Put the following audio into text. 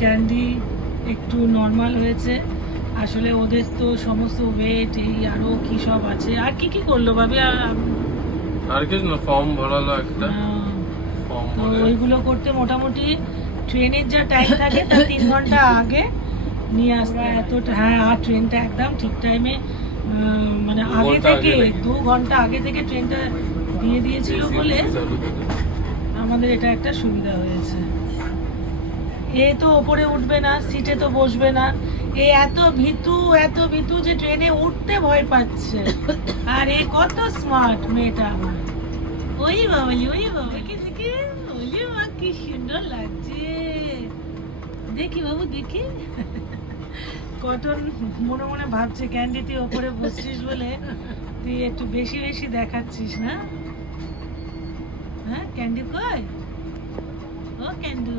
Candy একটু normal হয়েছে। আসলে ওদের তো সমস্ত ওয়েট এই আরো কি সব আছে। আর কি কি করলো ভাবি? আর কিছু না, ফর্ম ভরালো একটা, ফর্ম তো ভরে ওইগুলো করতে মোটামুটি ট্রেনের যা টাইম থাকে তার 3 ঘন্টা আগে নিয়ে আসতে এতটা। হ্যাঁ, আর ট্রেনটা একদম ঠিক টাইমে মানে দু আগে ঘন্টা থেকে আগে 2 ঘন্টা আগে থেকে ট্রেনটা দিয়ে দিয়েছিল বলে আমাদের এটা একটা সুবিধা হয়েছে। এ তো ওপরে উঠবে না, সিটে তো বসবে না। এ এত ভীতু যে ট্রেনে উঠতে ভয় পাচ্ছে। আর এ কত স্মার্ট মেয়েটা আমার। ওই বাবালি, ওই বাবা, দেখি দেখি, ওলি মা কি সুন্দর লাগছে। দেখি বাবু দেখি। কটন মনে মনে ভাবছে ক্যান্ডি তুই ওপরে বসছিস বলে তুই একটু বেশি বেশি দেখাচ্ছিস না। হ্যাঁ ক্যান্ডি কই? ও ক্যান্ডু